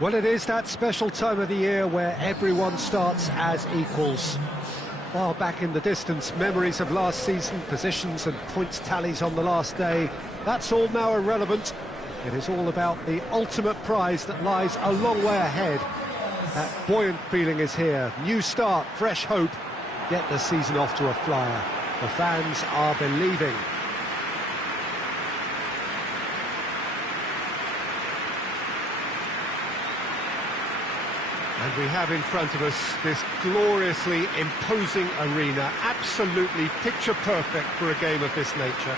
Well, it is that special time of the year where everyone starts as equals. Far back in the distance, memories of last season, positions and points tallies on the last day, that's all now irrelevant. It is all about the ultimate prize that lies a long way ahead. That buoyant feeling is here. New start, fresh hope. Get the season off to a flyer. The fans are believing. And we have in front of us this gloriously imposing arena, absolutely picture perfect for a game of this nature.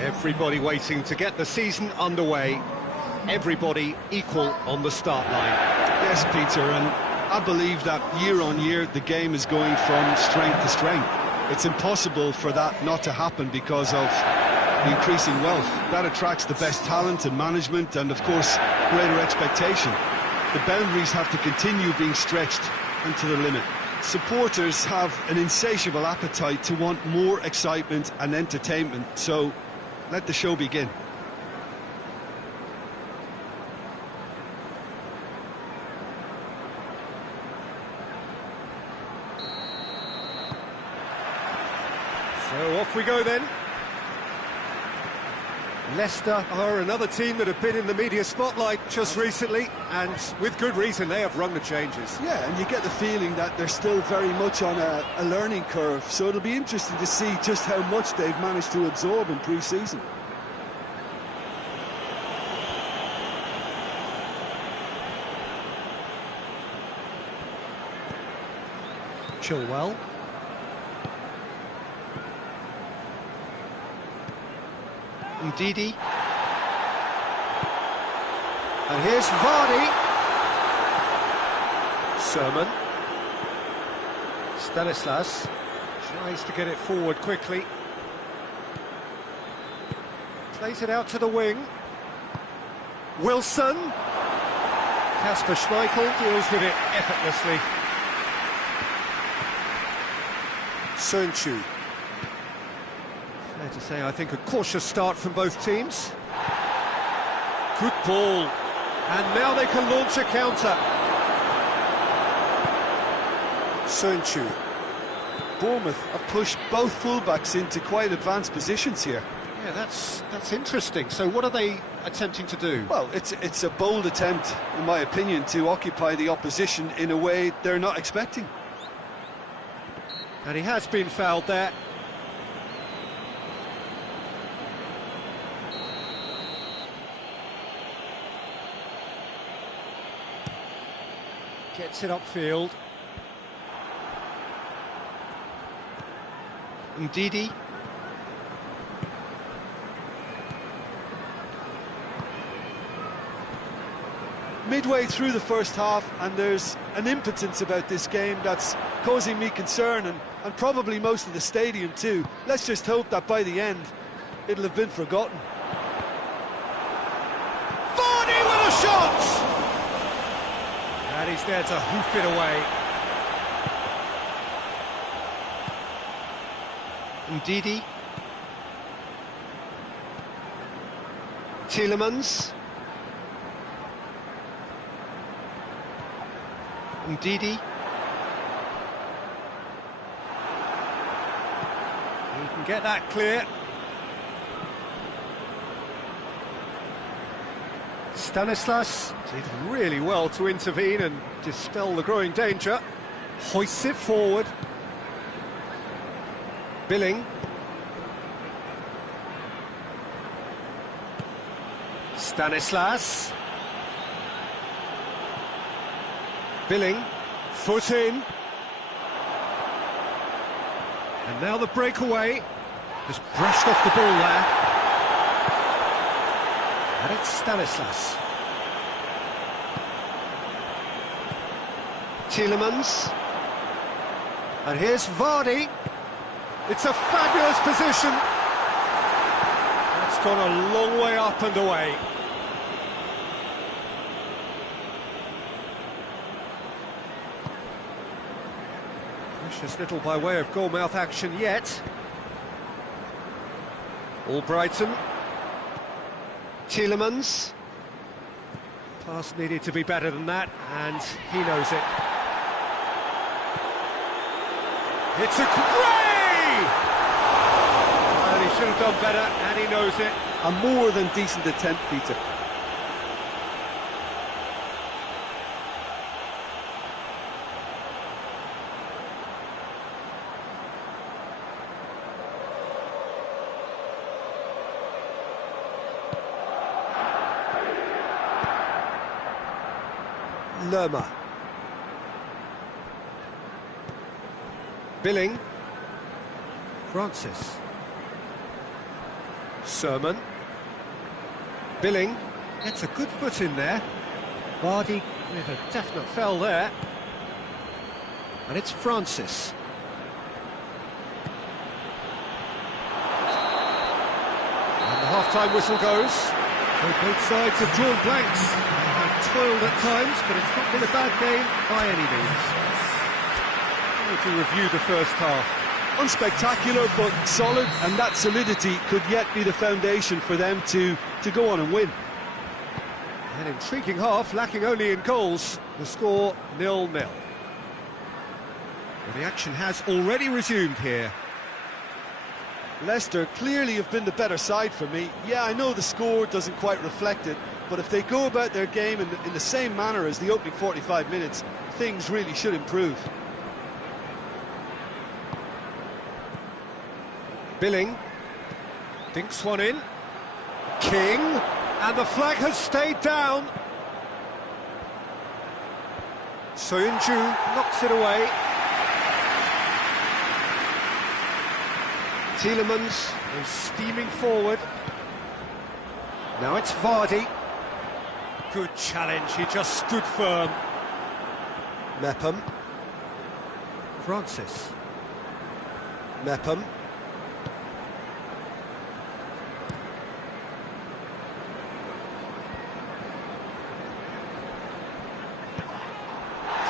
Everybody waiting to get the season underway. Everybody equal on the start line. Yes, Peter, and I believe that year on year the game is going from strength to strength. It's impossible for that not to happen because of the increasing wealth. That attracts the best talent and management and, of course, greater expectation. The boundaries have to continue being stretched and to the limit. Supporters have an insatiable appetite to want more excitement and entertainment, so let the show begin. So off we go then. Leicester are another team that have been in the media spotlight just recently, and with good reason. They have rung the changes. Yeah, and you get the feeling that they're still very much on a learning curve, so it'll be interesting to see just how much they've managed to absorb in pre-season. Chilwell. Ndidi. And here's Vardy. Sermon. Stanislas tries to get it forward quickly. Plays it out to the wing. Wilson. Kasper Schmeichel deals with it effortlessly. Sönchu. Fair to say, I think, a cautious start from both teams. Good ball. And now they can launch a counter. Sönchu. Bournemouth have pushed both fullbacks into quite advanced positions here. Yeah, that's interesting. So what are they attempting to do? Well, it's a bold attempt, in my opinion, to occupy the opposition in a way they're not expecting. And he has been fouled there. Gets it upfield. Ndidi. Midway through the first half, and there's an impotence about this game that's causing me concern, and probably most of the stadium too. Let's just hope that by the end it'll have been forgotten. Vardy with a shot! And he's there to hoof it away. Ndidi. Tielemans. Ndidi. He can get that clear. Stanislas did really well to intervene and dispel the growing danger. Hoists it forward. Billing. Stanislas. Billing. Foot in. And now the breakaway. Just brushed off the ball there. And it's Stanislas. Tielemans. And here's Vardy. It's a fabulous position. That's gone a long way up and away. Precious little by way of goal-mouth action yet. Albrighton. Tielemans. Pass needed to be better than that, and he knows it. It's a Gray! Well, he should have done better, and he knows it. A more than decent attempt, Peter. Lerma. Billing. Francis. Sermon. Billing. Gets a good foot in there. Vardy with a definite fell there. And it's Francis. And the half-time whistle goes. So both sides have drawn blanks. They have toiled at times, but it's not been a bad game by any means. How would you review the first half? Unspectacular, but solid, and that solidity could yet be the foundation for them to go on and win. An intriguing half, lacking only in goals. The score 0-0. Well, the action has already resumed here. Leicester clearly have been the better side for me. Yeah, I know the score doesn't quite reflect it, but if they go about their game in the same manner as the opening 45 minutes, things really should improve. Billing. Dinks one in. King. And the flag has stayed down. Soyuncu knocks it away. Tielemans is steaming forward. Now it's Vardy. Good challenge, he just stood firm. Mepham. Francis. Mepham.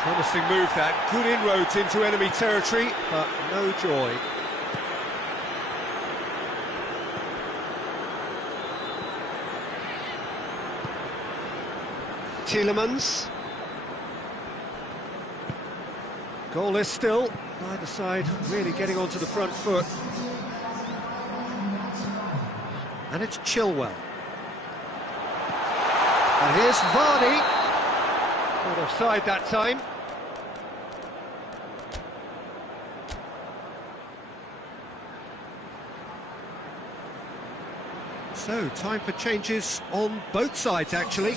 Promising move that, good inroads into enemy territory, but no joy. Tielemans. Goalless still, neither side really getting onto the front foot. And it's Chilwell. And here's Vardy. Not offside that time. So, time for changes on both sides, actually.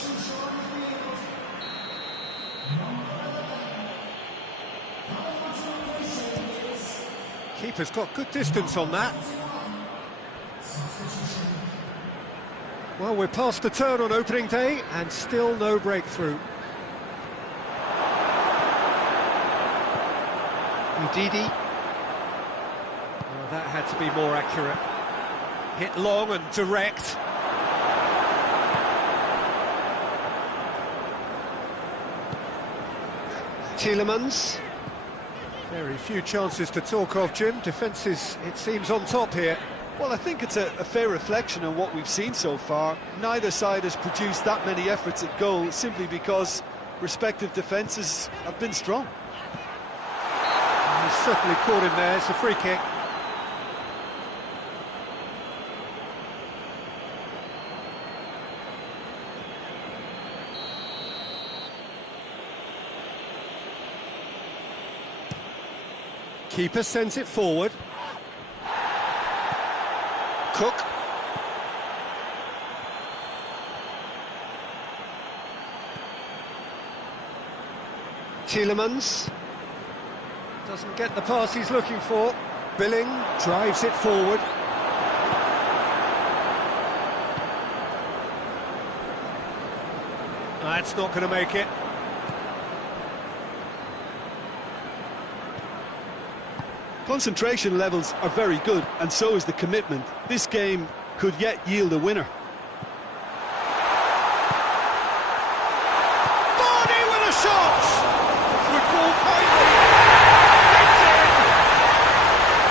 Keeper's got good distance on that. Well, we're past the turn on opening day, and still no breakthrough. Udidi. Well, that had to be more accurate. Hit long and direct. Tielemans. Very few chances to talk of, Jim. Defence is, it seems, on top here. Well, I think it's a fair reflection on what we've seen so far. Neither side has produced that many efforts at goal simply because respective defences have been strong. He's certainly caught him there. It's a free kick. Keeper sends it forward. Cook. Tielemans. Doesn't get the pass he's looking for. Billing drives it forward. That's not going to make it. Concentration levels are very good, and so is the commitment. This game could yet yield a winner. Vardy with a shot! Would fall kindly. It's in!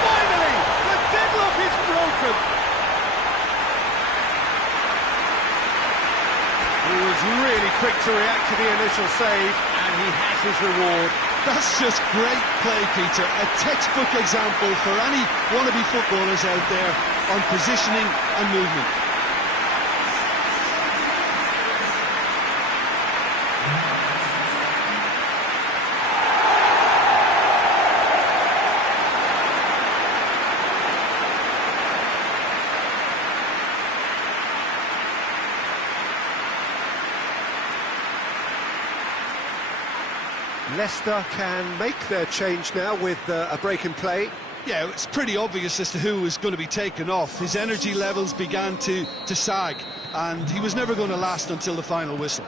Finally, the deadlock is broken. He was really quick to react to the initial save, and he has his reward. That's just great play, Peter. A textbook example for any wannabe footballers out there on positioning and movement. Leicester can make their change now with a break in play. Yeah, it's pretty obvious as to who was going to be taken off. His energy levels began to sag, and he was never going to last until the final whistle.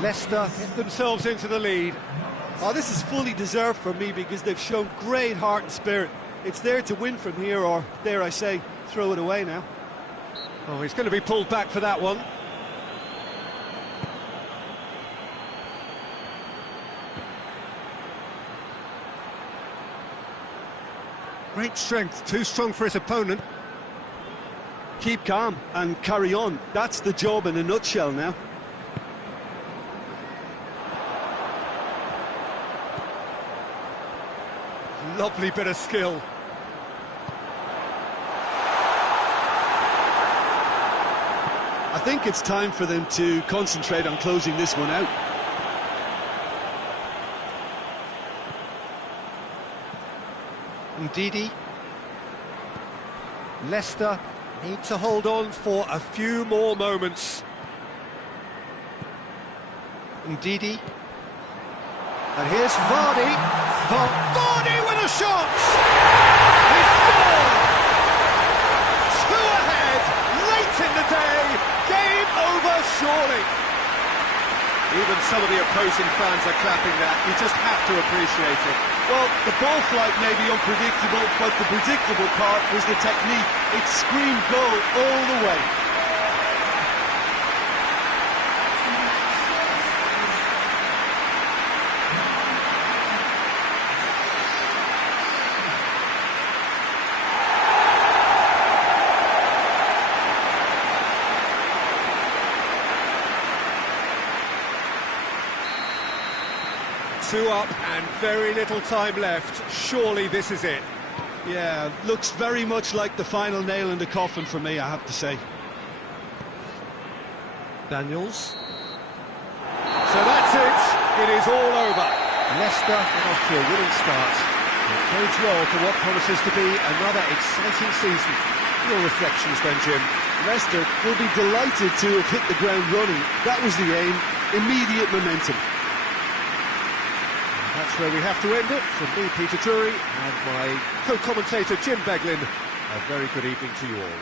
Leicester get themselves into the lead. Oh, this is fully deserved for me because they've shown great heart and spirit. It's there to win from here, or, dare I say, throw it away now. Oh, he's going to be pulled back for that one. Great strength, too strong for his opponent. Keep calm and carry on. That's the job in a nutshell now. Lovely bit of skill. I think it's time for them to concentrate on closing this one out. Ndidi. Leicester need to hold on for a few more moments. Ndidi. And here's Vardy. Vardy with a shot! He scored! 2 ahead, late in the day. Game over, surely. Even some of the opposing fans are clapping that. You just have to appreciate it. Well, the ball flight may be unpredictable, but the predictable part was the technique. It screamed goal all the way. Two up and very little time left. Surely this is it. Yeah, looks very much like the final nail in the coffin for me, I have to say. Daniels. So that's it. It is all over. Leicester get off to a winning start. It bodes well for what promises to be another exciting season. Your reflections then, Jim? Leicester will be delighted to have hit the ground running. That was the aim. Immediate momentum. That's where we have to end it. From me, Peter Drury, and my co-commentator, Jim Beglin. A very good evening to you all.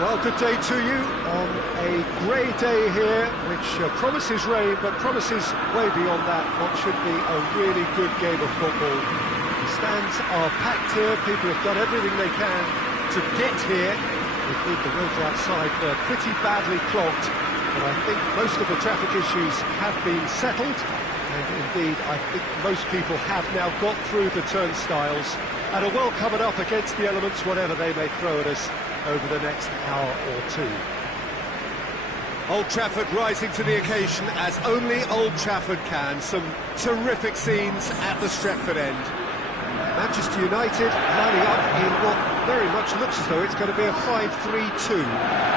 Well, good day to you on a grey day here, which promises rain, but promises way beyond that what should be a really good game of football. The stands are packed here, people have done everything they can to get here. Indeed, the roads outside were pretty badly clogged, but I think most of the traffic issues have been settled, and indeed I think most people have now got through the turnstiles and are well covered up against the elements, whatever they may throw at us over the next hour or two. Old Trafford rising to the occasion as only Old Trafford can. Some terrific scenes at the Stretford end. Manchester United lining up in what very much looks as though it's going to be a 5-3-2.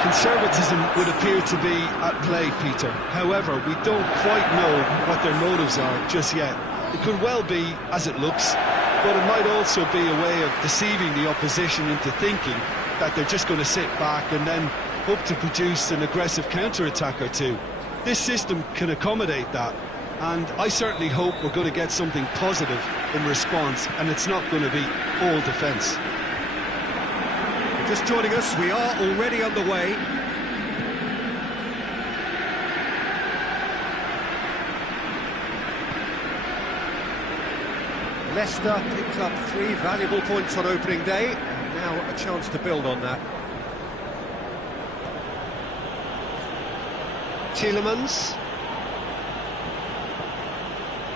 Conservatism would appear to be at play, Peter. However, we don't quite know what their motives are just yet. It could well be as it looks, but it might also be a way of deceiving the opposition into thinking that they're just going to sit back and then hope to produce an aggressive counter-attack or two. This system can accommodate that, and I certainly hope we're going to get something positive in response, and it's not going to be all defence. Just joining us, we are already underway. Leicester picked up 3 valuable points on opening day, and now a chance to build on that. Tielemans.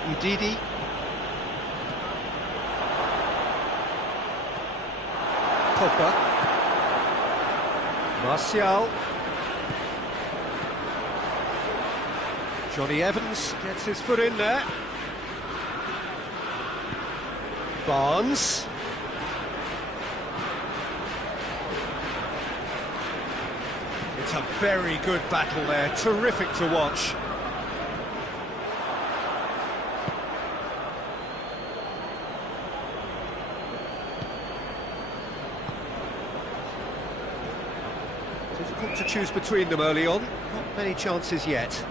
Udidi. Pogba. Martial. Johnny Evans gets his foot in there. Barnes. It's a very good battle there, terrific to watch. Difficult to choose between them early on, not many chances yet.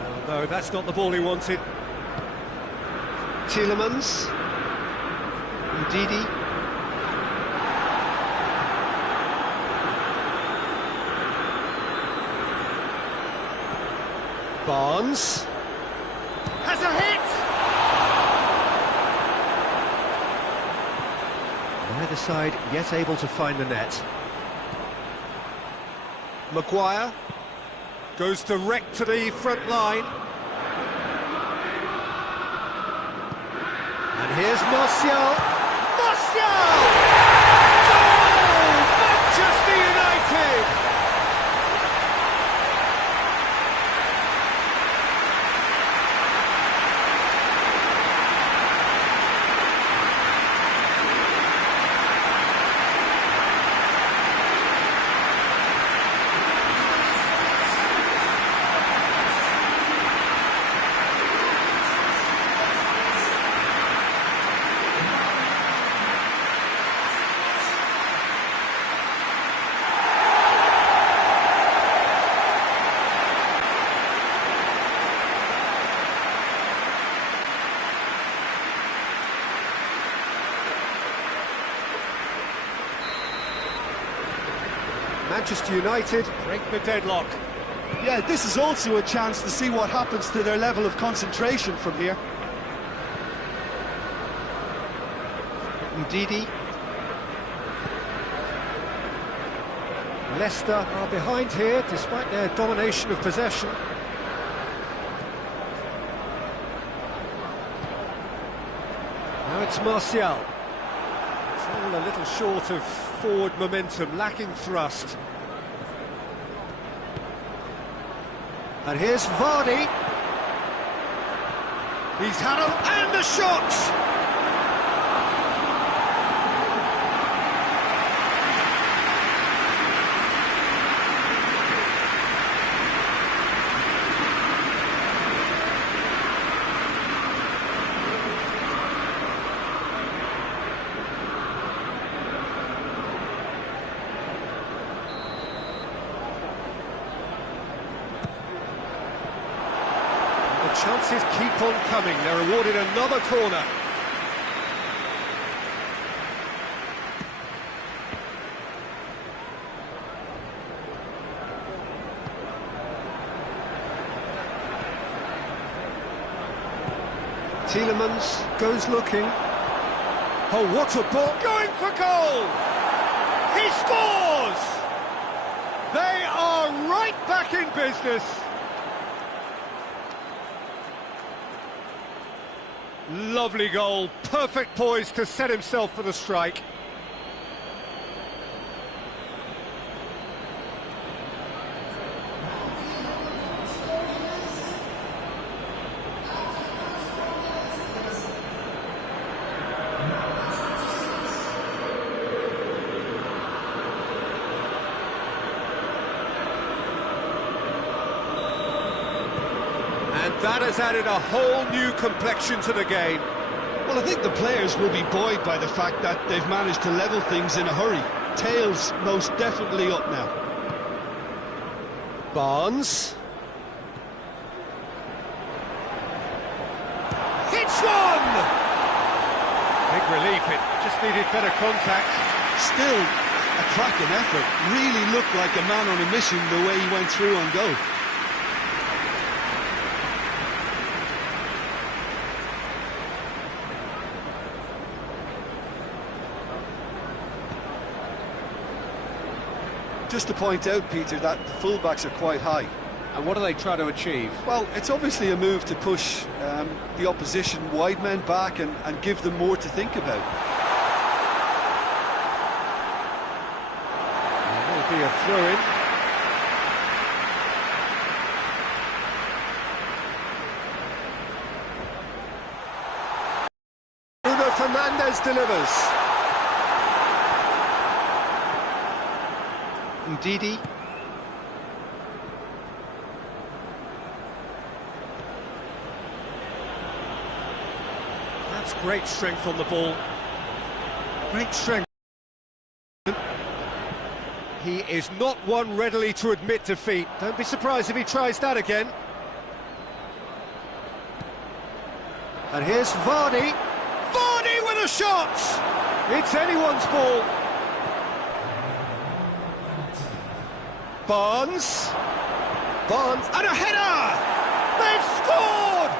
Oh, no, that's not the ball he wanted. Tielemans. Udidi. Barnes. Has a hit! Neither side yet able to find the net. Maguire goes direct to the front line. And here's Martial. Martial! Goal! Manchester United! Manchester United break the deadlock. Yeah, this is also a chance to see what happens to their level of concentration from here. Ndidi. Leicester are behind here despite their domination of possession. Now it's Martial. It's all a little short of forward momentum, lacking thrust. And here's Vardy. He's had him, and the shot! Chances keep on coming. They're awarded another corner. Tielemans goes looking. Oh, what a ball! Going for goal! He scores! They are right back in business. Lovely goal, perfect poise to set himself for the strike. And that has added a whole new complexion to the game. Well, I think the players will be buoyed by the fact that they've managed to level things in a hurry. Tails most definitely up now. Barnes. Hits one! Big relief, it just needed better contact. Still a cracking effort. Really looked like a man on a mission the way he went through on goal. Just to point out, Peter, that the fullbacks are quite high. And what are they trying to achieve? Well, it's obviously a move to push the opposition wide men back and give them more to think about. There will be a throw-in. Bruno Fernandes delivers. Ndidi. That's great strength on the ball. Great strength. He is not one readily to admit defeat. Don't be surprised if he tries that again. And here's Vardy. Vardy with a shot! It's anyone's ball. Barnes, and a header! They've scored!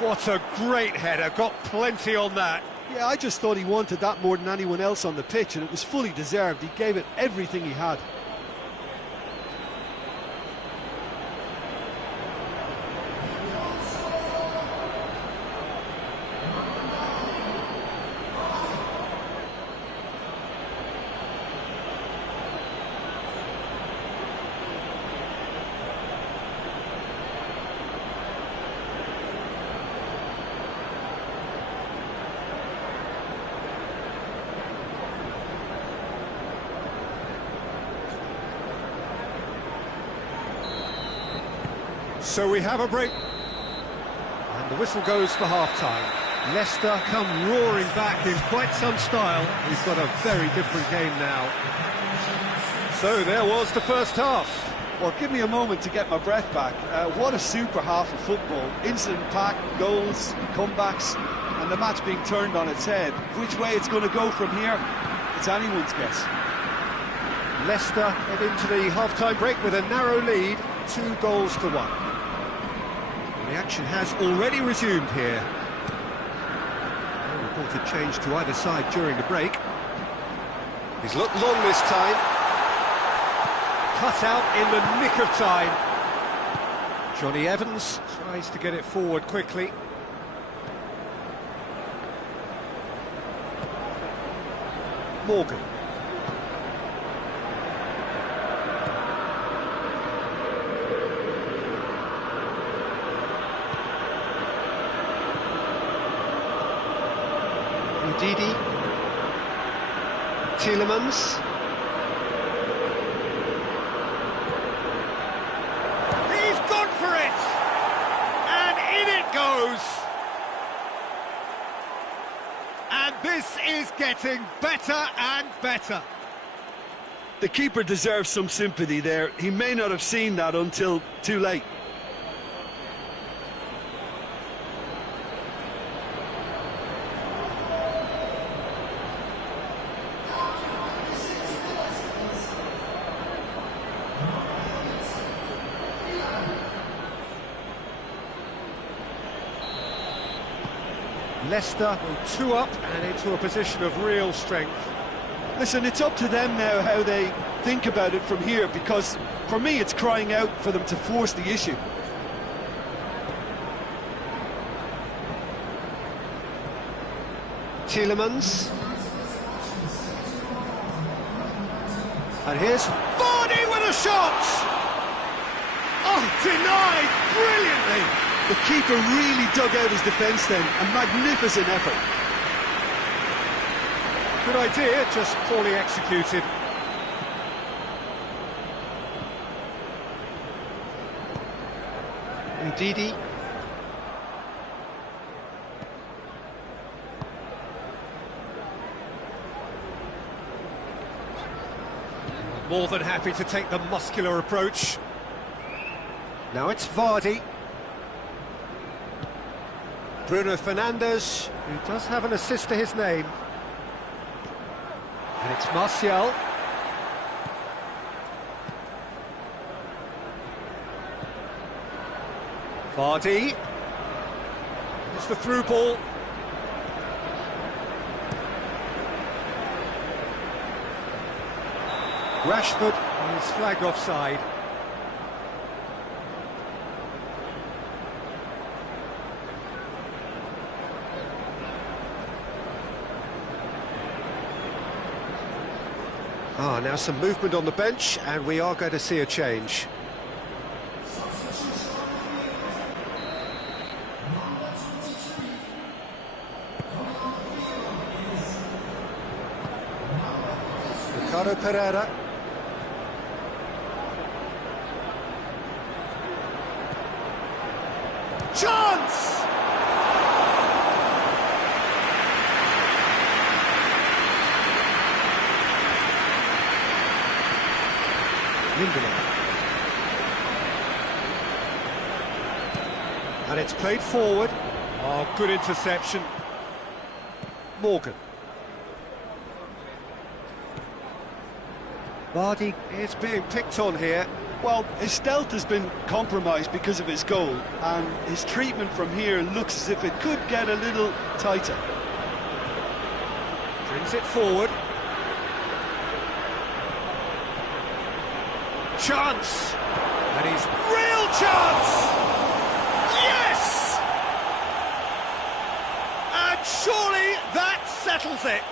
What a great header, got plenty on that. Yeah, I just thought he wanted that more than anyone else on the pitch, and it was fully deserved. He gave it everything he had. So we have a break. And the whistle goes for half-time. Leicester come roaring back in quite some style. We've got a very different game now. So there was the first half. Well, give me a moment to get my breath back. What a super half of football. Incident-packed, goals, comebacks, and the match being turned on its head. Which way it's going to go from here, it's anyone's guess. Leicester head into the half-time break with a narrow lead, 2-1. The action has already resumed here. No reported change to either side during the break. He's looked long this time. Cut out in the nick of time. Johnny Evans tries to get it forward quickly. Morgan. Ndidi. Tielemans. He's gone for it! And in it goes! And this is getting better and better. The keeper deserves some sympathy there. He may not have seen that until too late. Leicester will 2 up and into a position of real strength. Listen, it's up to them now how they think about it from here, because for me it's crying out for them to force the issue. Tielemans. And here's Vardy with a shot! Oh, denied brilliantly! The keeper really dug out his defence then, a magnificent effort. Good idea, just poorly executed. Ndidi. More than happy to take the muscular approach. Now it's Vardy. Bruno Fernandes, who does have an assist to his name. And it's Martial. Vardy. It's the through ball. Rashford is flagged offside. Now some movement on the bench, and we are going to see a change. Ricardo Pereira. Chance! And it's played forward. Oh, good interception. Morgan. Vardy is being picked on here. Well, his stealth has been compromised because of his goal, and his treatment from here looks as if it could get a little tighter. Brings it forward. Chance! And he's real chance! Yes! And surely that settles it.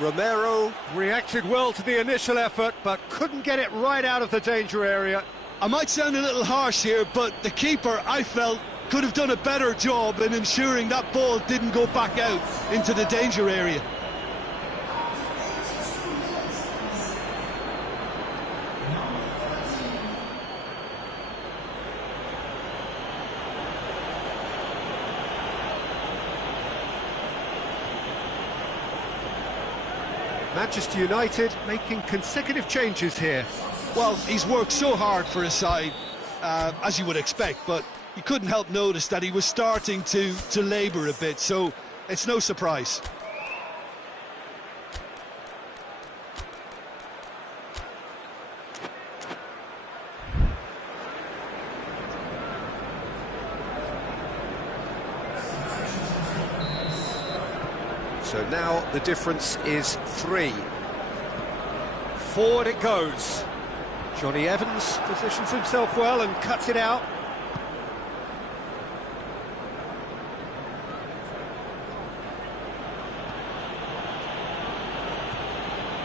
Romero reacted well to the initial effort, but couldn't get it right out of the danger area. I might sound a little harsh here, but the keeper, I felt, could have done a better job in ensuring that ball didn't go back out into the danger area. Manchester United making consecutive changes here. Well, he's worked so hard for his side, as you would expect, but you couldn't help notice that he was starting to labour a bit, so it's no surprise. So now the difference is 3. Forward it goes. Johnny Evans positions himself well and cuts it out.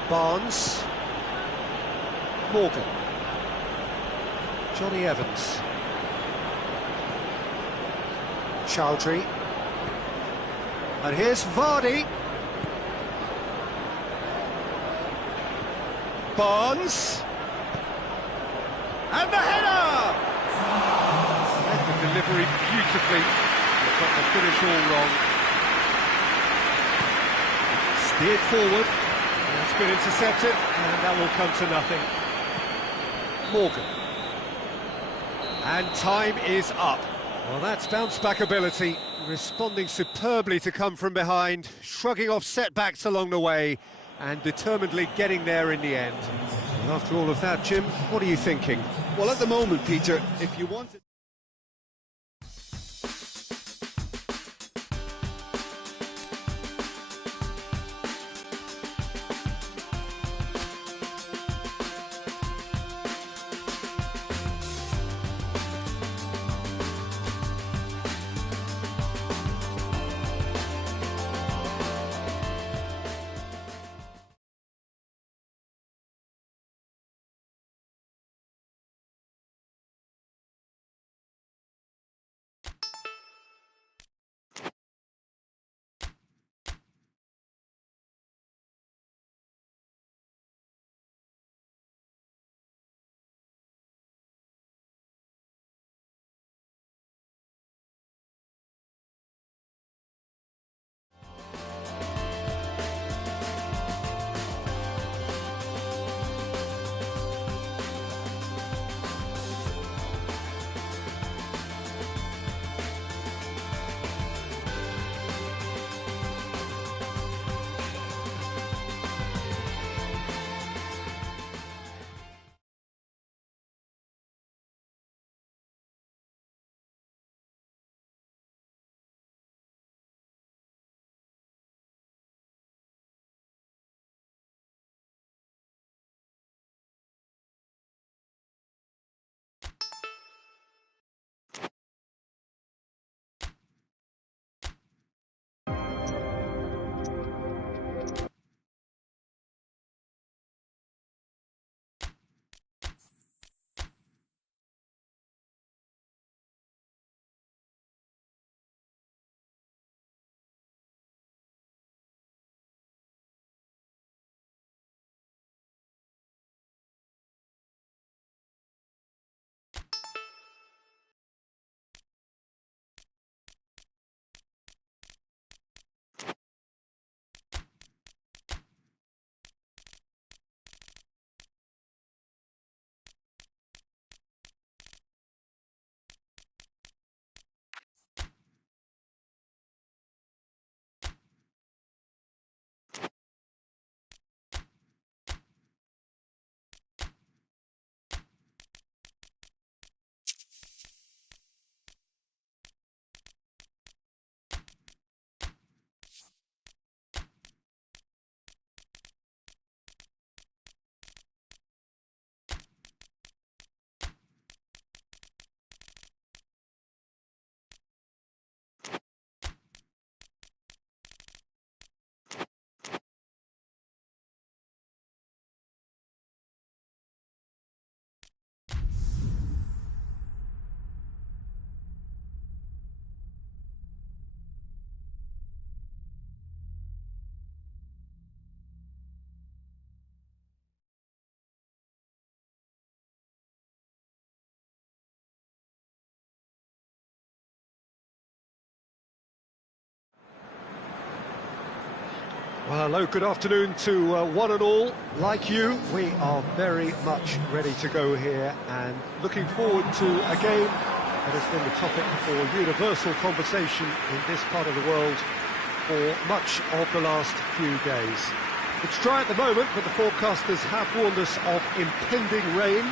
Barnes. Morgan. Johnny Evans. Chowdhury. And here's Vardy. Barnes. And the header! Read the delivery beautifully, but the finish all wrong. Steered forward. That's been intercepted, and that will come to nothing. Morgan. And time is up. Well, that's bounce-back ability, responding superbly to come from behind, shrugging off setbacks along the way, and determinedly getting there in the end. And after all of that, Jim, what are you thinking? Well, at the moment, Peter, if you want it... Well, hello, good afternoon to one and all. Like you, we are very much ready to go here and looking forward to a game that has been the topic for universal conversation in this part of the world for much of the last few days. It's dry at the moment, but the forecasters have warned us of impending rain.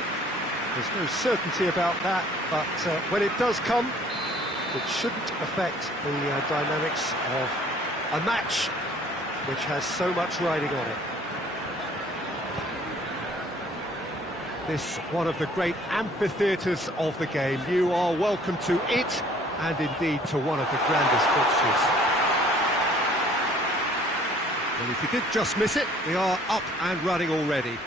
There's no certainty about that, but when it does come, it shouldn't affect the dynamics of a match which has so much riding on it. This one of the great amphitheatres of the game. You are welcome to it, and indeed to one of the grandest fixtures. Well, if you did just miss it, we are up and running already.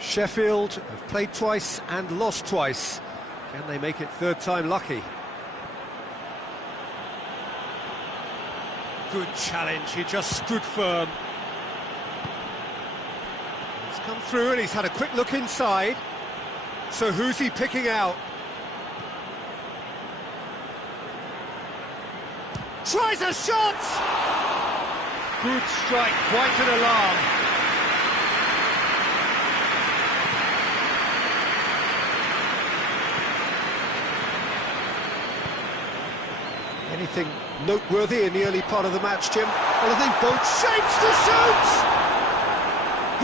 Sheffield have played twice and lost twice. Can they make it third time lucky? Good challenge, he just stood firm. He's come through and he's had a quick look inside. So who's he picking out? Tries a shot! Good strike, quite an alarm. Anything noteworthy in the early part of the match, Jim? Well, I think both Shapes to shoot!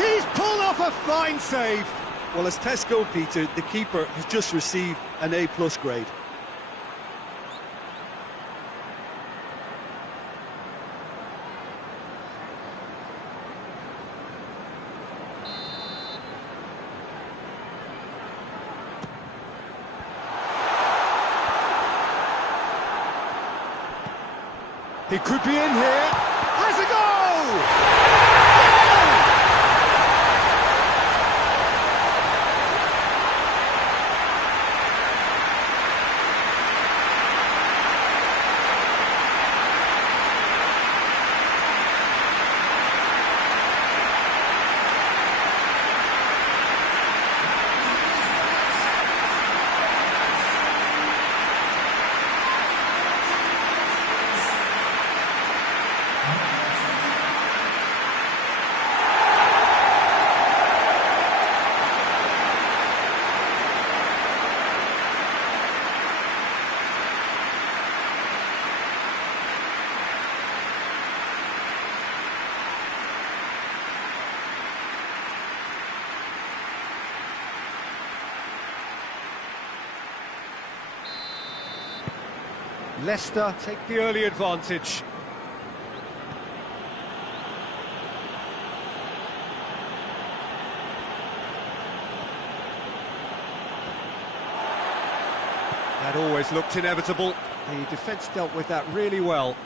He's pulled off a fine save. Well, as tests go, Peter, the keeper has just received an A+ grade. He could be in here. Has a goal! Leicester take the early advantage. That always looked inevitable. The defence dealt with that really well.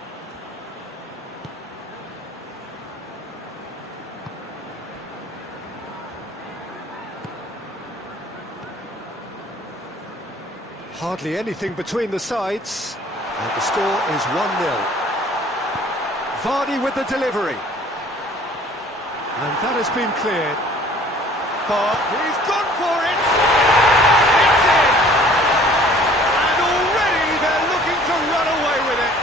Hardly anything between the sides. And the score is 1-0. Vardy with the delivery. And that has been cleared. But he's gone for it! It's in! And already they're looking to run away with it.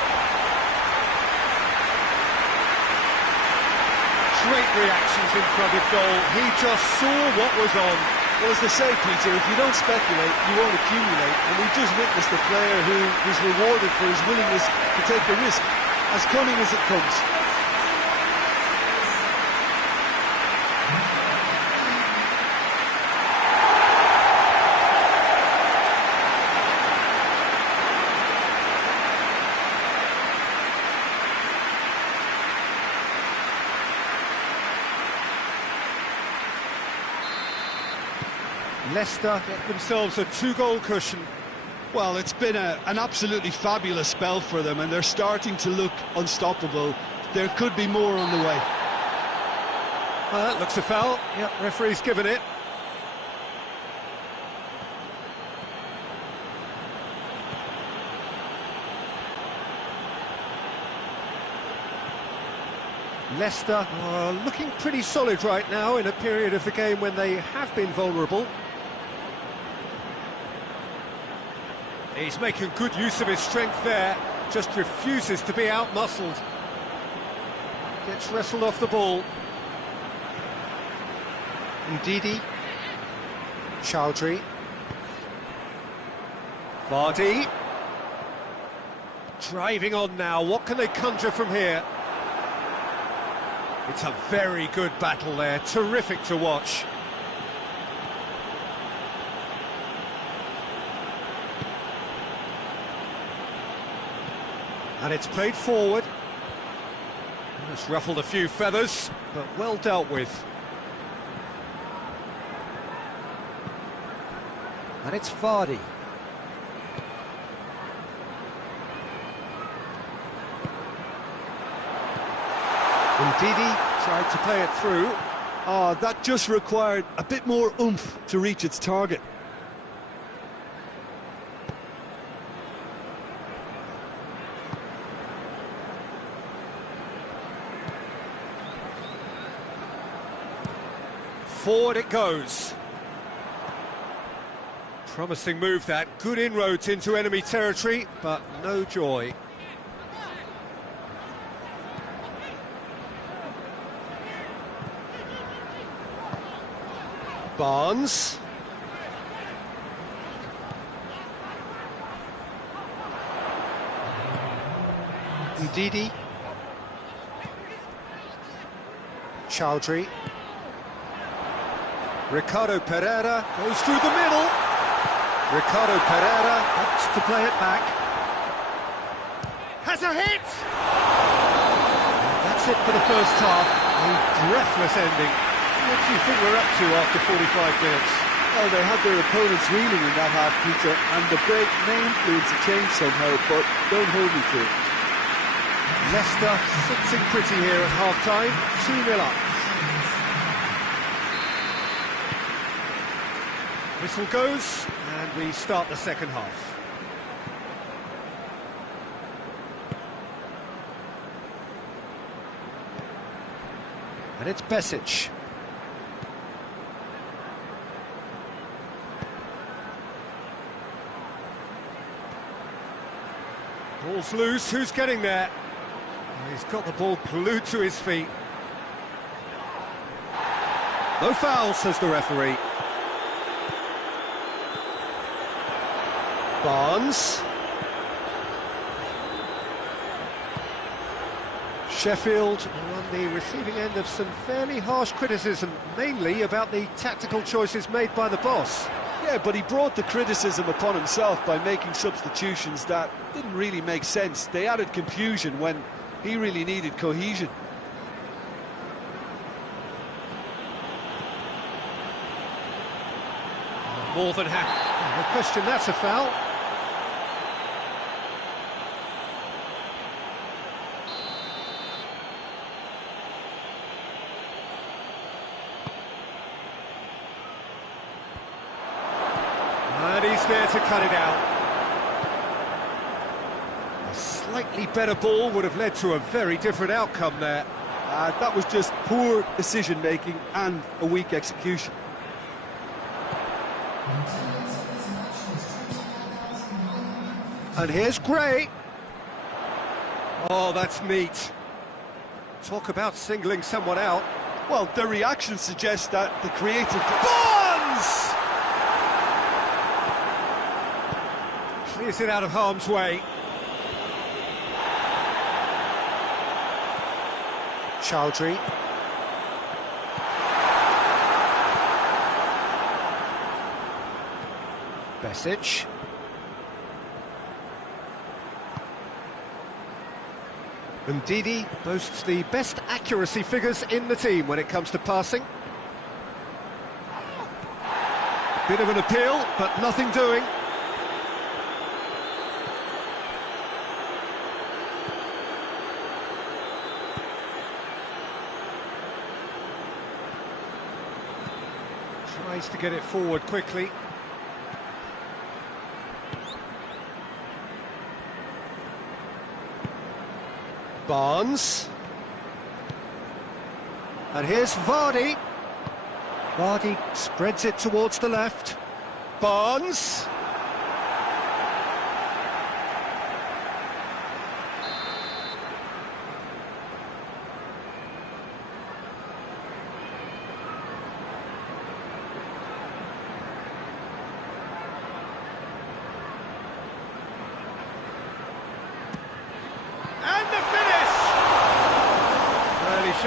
Great reactions in front of goal. He just saw what was on. Well, as they say, Peter, if you don't speculate, you won't accumulate. And we've just witnessed a player who was rewarded for his willingness to take the risk, as cunning as it comes. Leicester get themselves a 2-goal cushion. Well, it's been an absolutely fabulous spell for them, and they're starting to look unstoppable. There could be more on the way. That looks a foul. Yep, referee's given it. Leicester are looking pretty solid right now in a period of the game when they have been vulnerable. He's making good use of his strength there. just refuses to be out-muscled. Gets wrestled off the ball. Ndidi. Chowdhury. Vardy. Driving on now, what can they conjure from here? It's a very good battle there, terrific to watch. And it's played forward. It's ruffled a few feathers, but well dealt with. And it's Vardy. Ndidi tried to play it through. Oh, that just required a bit more oomph to reach its target. Forward it goes. Promising move that, good inroads into enemy territory, but no joy. Barnes. Ndidi. Chowdhury. Ricardo Pereira goes through the middle. Ricardo Pereira opts to play it back. Has a hit! That's it for the first half. A breathless ending. What do you think we're up to after 45 minutes? Well, they had their opponents reeling in that half, Peter, and the break may influence a change somehow, but don't hold me to it. Leicester sitting pretty here at half-time, 2-0 up. Whistle goes, and we start the second half. And it's Besic. Ball's loose, who's getting there? He's got the ball glued to his feet. No foul, says the referee. Barnes. Sheffield are on the receiving end of some fairly harsh criticism, mainly about the tactical choices made by the boss. Yeah, but he brought the criticism upon himself by making substitutions that didn't really make sense. They added confusion when he really needed cohesion. More than happy. No question, that's a foul. And he's there to cut it out. A slightly better ball would have led to a very different outcome there. That was just poor decision-making and a weak execution. And here's Gray. Oh, that's neat. Talk about singling someone out. Well, the reaction suggests that the creative... Bonds! Clears it out of harm's way. Chowdhury. Besic. Ndidi boasts the best accuracy figures in the team when it comes to passing. Bit of an appeal, but nothing doing. Tries to get it forward quickly. Barnes. And here's Vardy. Vardy spreads it towards the left. Barnes.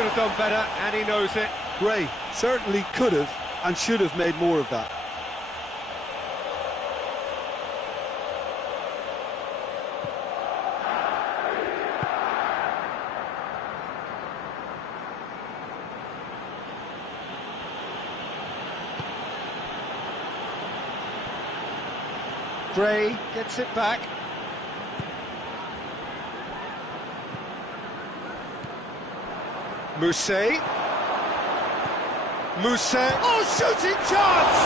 could have done better, and he knows it. Gray certainly could have and should have made more of that. Gray gets it back. Mousset. Oh, shooting chance!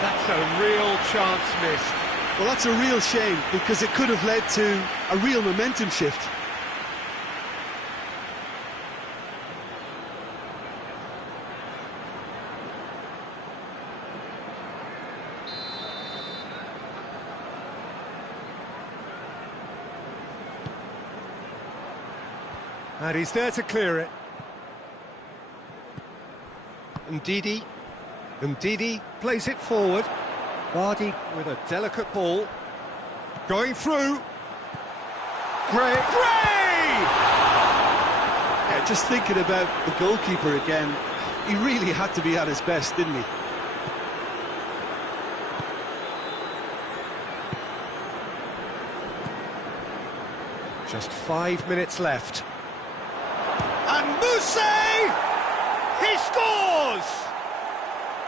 That's a real chance missed. Well, that's a real shame, because it could have led to a real momentum shift. And he's there to clear it. Ndidi plays it forward. Vardy with a delicate ball. Going through. Gray! Yeah, just thinking about the goalkeeper again, he really had to be at his best, didn't he? Just 5 minutes left. And Mousset! He scores!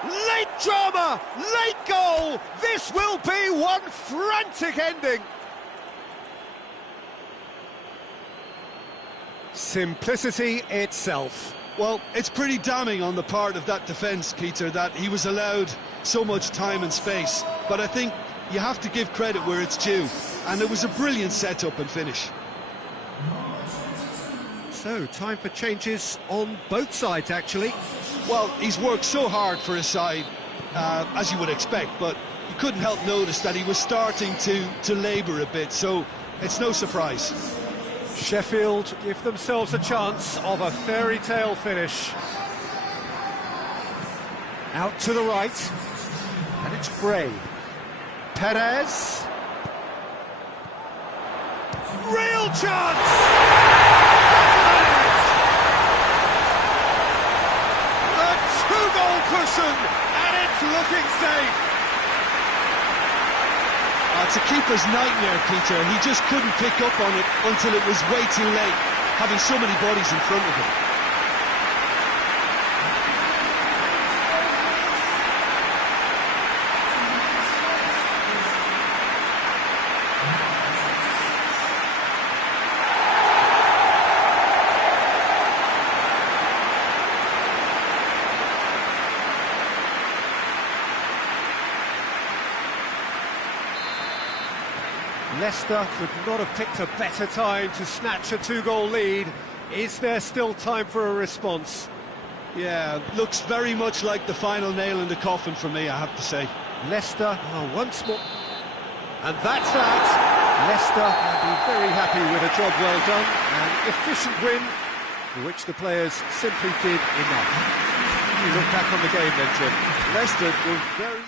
Late drama, late goal! This will be one frantic ending! Simplicity itself. Well, it's pretty damning on the part of that defence, Peter, that he was allowed so much time and space. But I think you have to give credit where it's due. And it was a brilliant set-up and finish. So, time for changes on both sides, actually. Well, he's worked so hard for his side, as you would expect, but you couldn't help notice that he was starting to labour a bit, so it's no surprise. Sheffield give themselves a chance of a fairy tale finish. Out to the right, and it's Gray. Perez. Real chance! Two-goal cushion, and it's looking safe. It's a keeper's nightmare, Peter. He just couldn't pick up on it until it was way too late, having so many bodies in front of him. Leicester could not have picked a better time to snatch a two-goal lead. Is there still time for a response? Yeah, looks very much like the final nail in the coffin for me, I have to say. Leicester are once more... And that's that. Leicester will be very happy with a job well done. An efficient win, for which the players simply did enough. You look back on the game then, Jim. Leicester were very...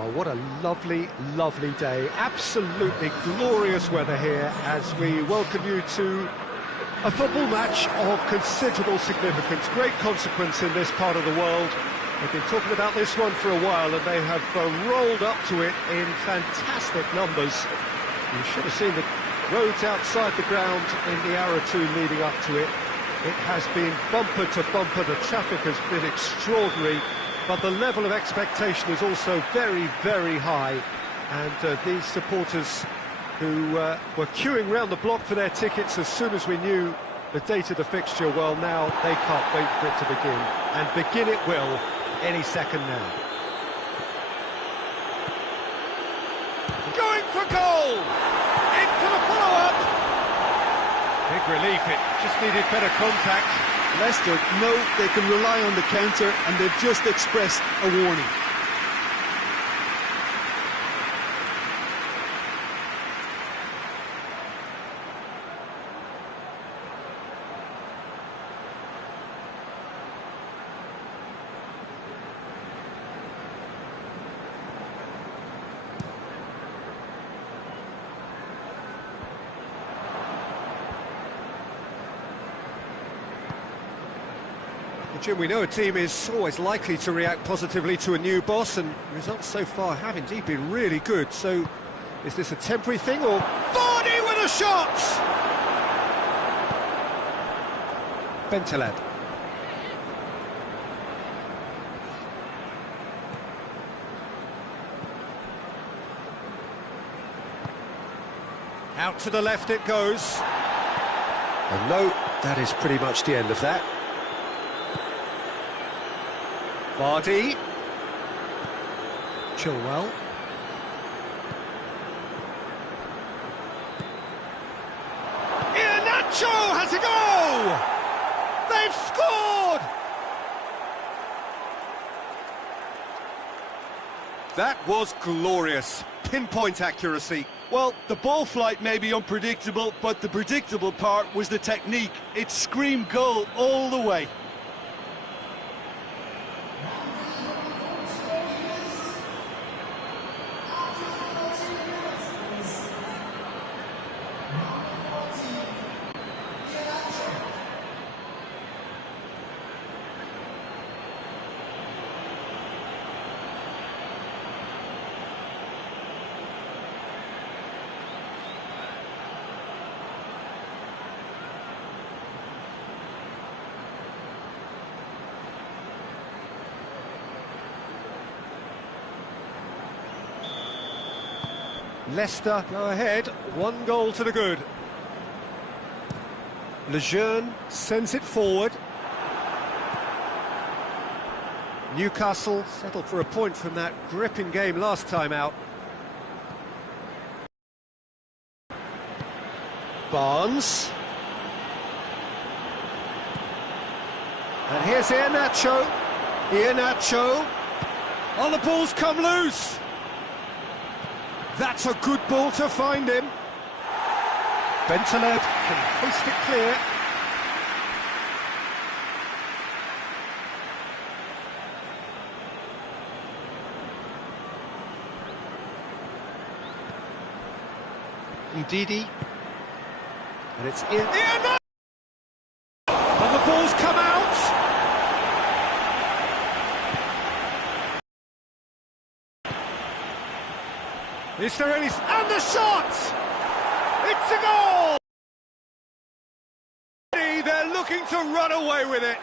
Oh, what a lovely, lovely day. Absolutely glorious weather here as we welcome you to a football match of considerable significance, great consequence in this part of the world. They've been talking about this one for a while and they have rolled up to it in fantastic numbers. You should have seen the roads outside the ground in the hour or two leading up to it. It has been bumper to bumper, the traffic has been extraordinary, but the level of expectation is also very, very high. And these supporters who were queuing round the block for their tickets as soon as we knew the date of the fixture, well, now they can't wait for it to begin. And begin it will any second now. Going for goal! In for the follow-up! Big relief, it just needed better contact. Leicester know they can rely on the counter and they've just expressed a warning. Jim, we know a team is always likely to react positively to a new boss, and results so far have indeed been really good. So, is this a temporary thing, or... Vardy with a shot! Bentaleb. Out to the left it goes. And no, that is pretty much the end of that. Vardy. Chilwell. Iheanacho has a go! They've scored! That was glorious. Pinpoint accuracy. Well, the ball flight may be unpredictable, but the predictable part was the technique. It screamed goal all the way. Leicester go ahead, 1 goal to the good. Lejeune sends it forward. Newcastle settled for a point from that gripping game last time out. Barnes. And here's Iheanacho. Iheanacho. Oh, the ball's come loose. That's a good ball to find him. Bentaleb can hoist it clear. Ndidi. And it's in. And the ball's come out. Is there any... And the shot! It's a goal! They're looking to run away with it.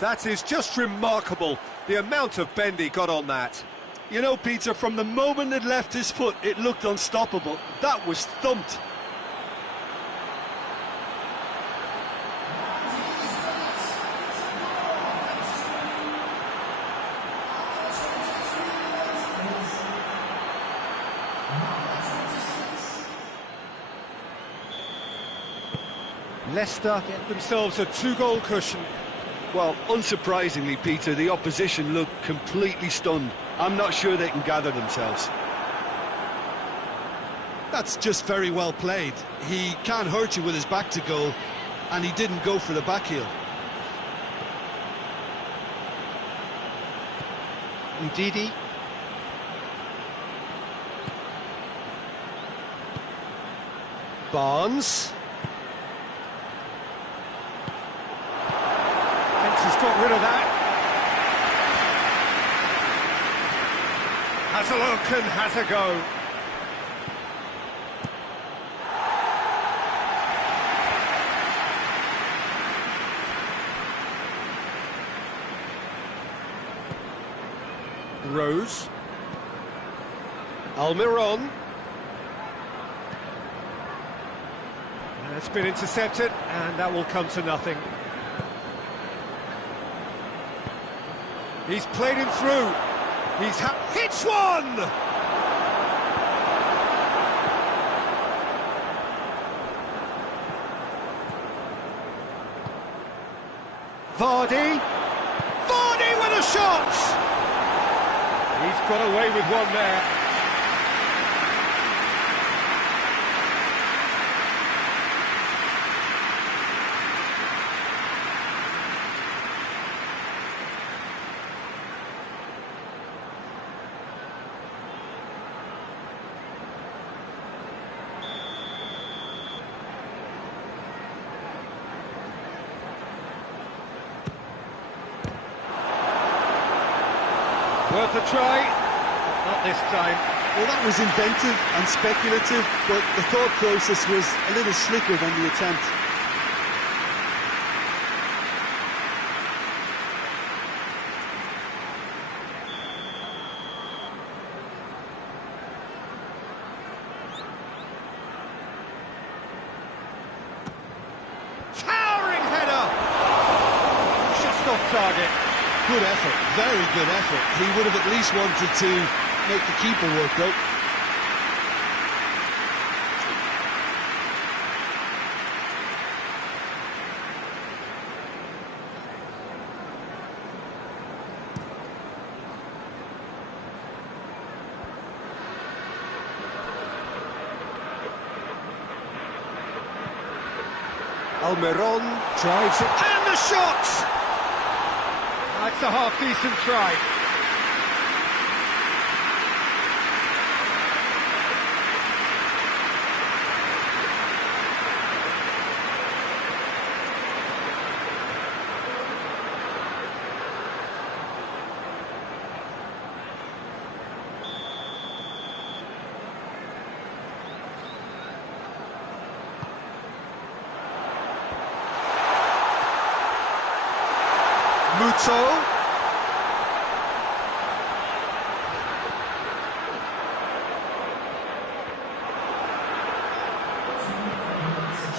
That is just remarkable, the amount of bend he got on that. You know, Peter, from the moment it left his foot, it looked unstoppable. That was thumped. Leicester get themselves a 2-goal cushion. Well, unsurprisingly, Peter, the opposition look completely stunned. I'm not sure they can gather themselves. That's just very well played. He can't hurt you with his back to goal, and he didn't go for the back heel. Ndidi. Barnes. Thinks he's got rid of that. Has a look and has a go. Rose. Almiron. It's been intercepted, and that will come to nothing. He's played him through. He's hits one! Vardy. Vardy with a shot! He's got away with one there. Worth a try, not this time. Well, that was inventive and speculative, but the thought process was a little slicker than the attempt. Towering header! Just off target. Good effort, very good effort. He would have at least wanted to make the keeper work, though. Almiron drives it, and the shot! That's a half-decent try. Muto.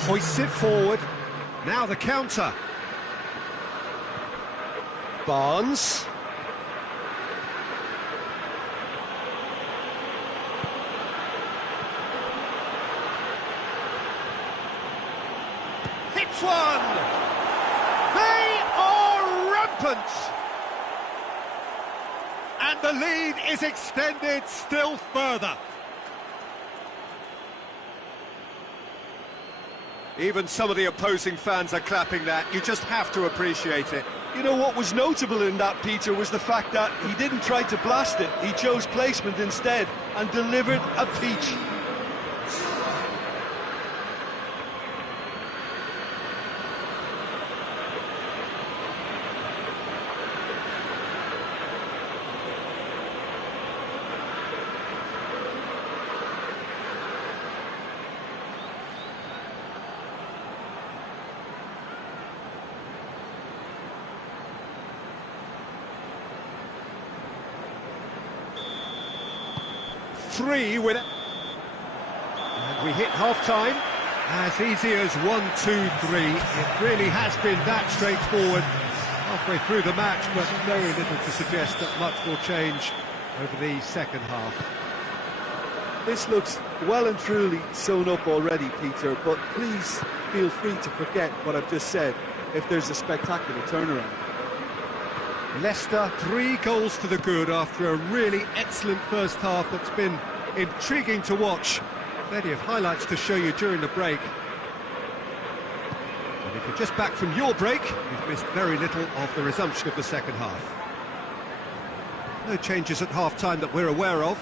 Hoists it forward. Now the counter. Barnes. Hits one! They are rampant! And the lead is extended still further. Even some of the opposing fans are clapping that. You just have to appreciate it. You know, what was notable in that, Peter, was the fact that he didn't try to blast it. He chose placement instead and delivered a peach. Three with it. And we hit half-time. As easy as 1, 2, 3. It really has been that straightforward halfway through the match, but very little to suggest that much will change over the second half. This looks well and truly sewn up already, Peter, but please feel free to forget what I've just said if there's a spectacular turnaround. Leicester 3 goals to the good after a really excellent first half that's been intriguing to watch. Plenty of highlights to show you during the break. And if you're just back from your break, you've missed very little of the resumption of the second half. No changes at half-time that we're aware of.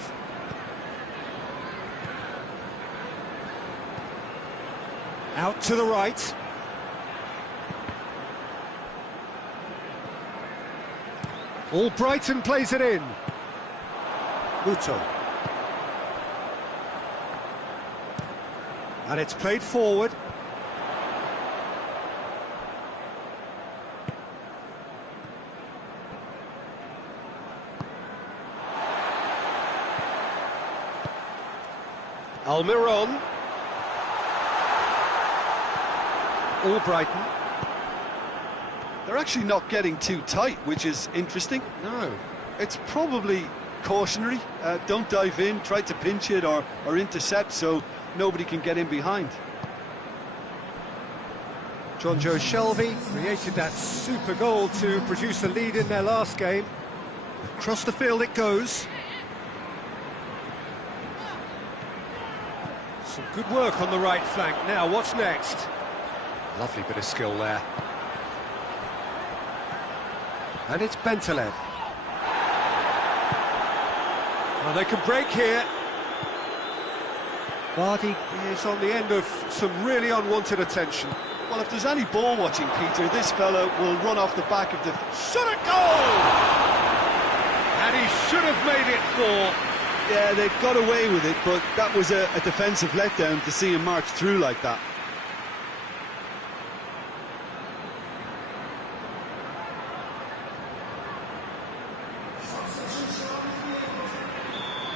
Out to the right. Albrighton plays it in. Muto. And it's played forward. Almiron. Albrighton. They're actually not getting too tight, which is interesting. No. It's probably cautionary. Don't dive in, try to pinch it or intercept so nobody can get in behind. John Joe Shelvey created that super goal to produce the lead in their last game. Across the field it goes. Some good work on the right flank. Now, what's next? Lovely bit of skill there. And it's Bentaleb. Well, they can break here. Vardy is on the end of some really unwanted attention. Well, if there's any ball watching, Peter, this fella will run off the back of the... Shot a goal! And he should have made it 4. Yeah, they got away with it, but that was a defensive letdown to see him march through like that.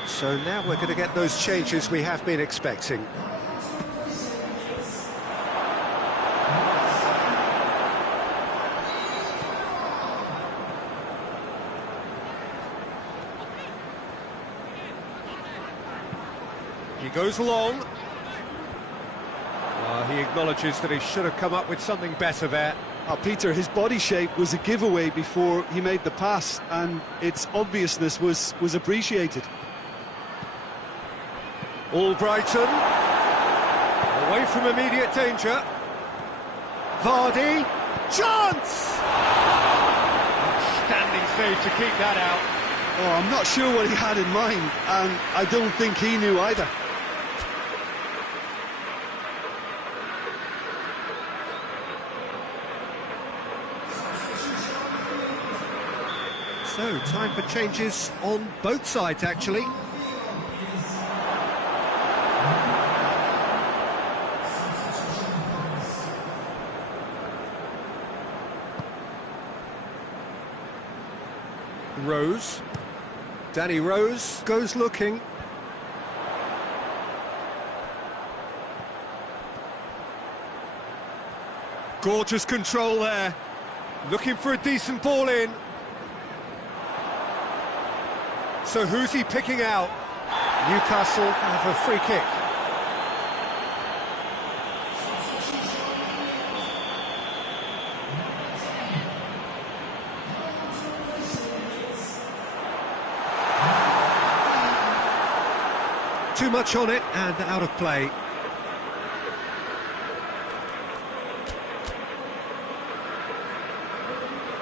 So now we're going to get those changes we have been expecting. He goes long. He acknowledges that he should have come up with something better there. Peter, his body shape was a giveaway before he made the pass, and its obviousness was appreciated. Albrighton, away from immediate danger. Vardy, chance! Outstanding save to keep that out. Oh, I'm not sure what he had in mind, and I don't think he knew either. So, time for changes on both sides, actually. Rose. Danny Rose goes looking. Gorgeous control there. Looking for a decent ball in. So who's he picking out? Newcastle have a free kick. Too much on it and out of play.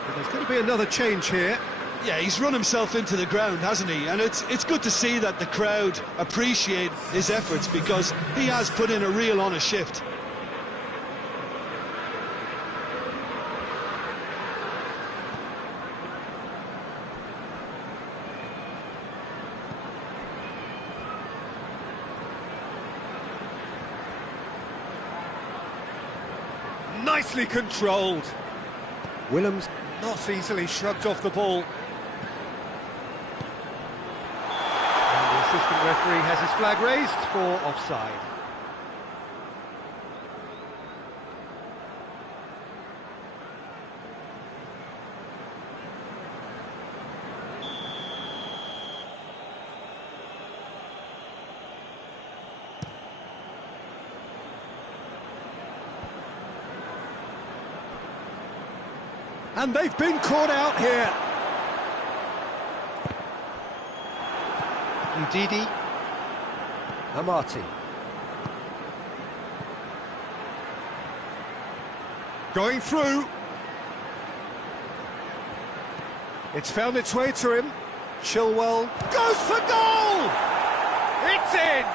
And there's going to be another change here. Yeah, he's run himself into the ground, hasn't he? And it's good to see that the crowd appreciate his efforts because he has put in a real honest shift. Nicely controlled. Willems not easily shrugged off the ball. And the assistant referee has his flag raised for offside. And they've been caught out here. Ndidi. Amati. Going through. It's found its way to him. Chilwell goes for goal! It's in!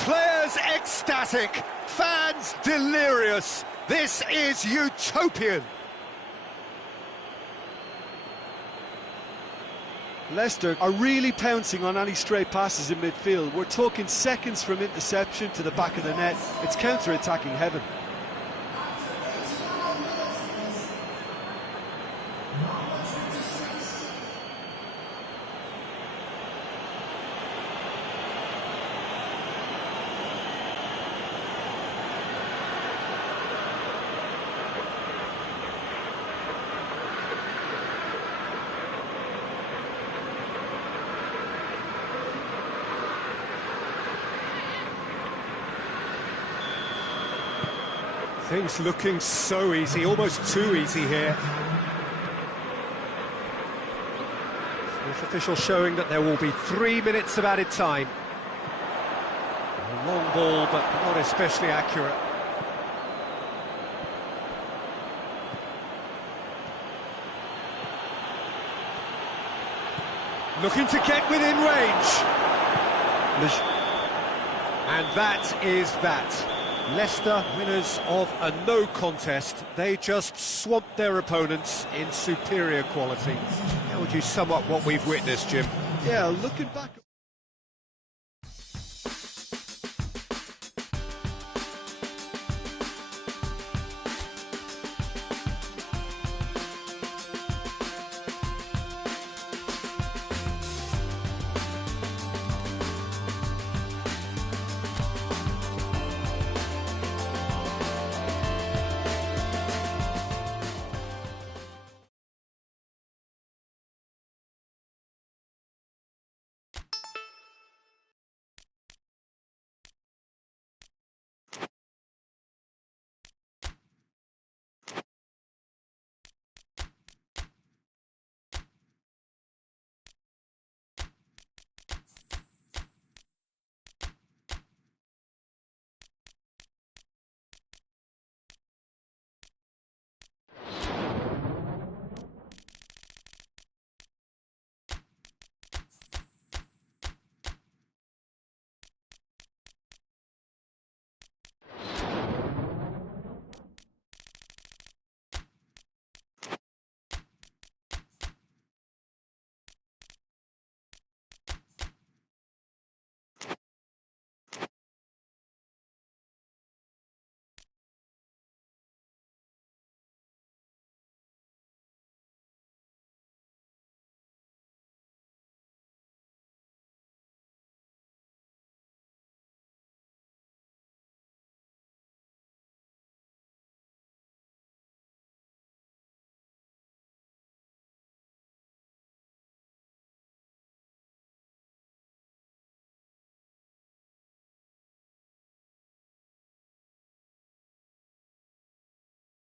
Players Players ecstatic, fans delirious. This is utopian. Leicester are really pouncing on any stray passes in midfield. We're talking seconds from interception to the back of the net. It's counter-attacking heaven. Things looking so easy, almost too easy here. Fourth official showing that there will be 3 minutes of added time. A long ball, but not especially accurate. Looking to get within range. And that is that. Leicester, winners of a no contest. They just swamped their opponents in superior quality. How would you sum up what we've witnessed, Jim? Yeah, looking back...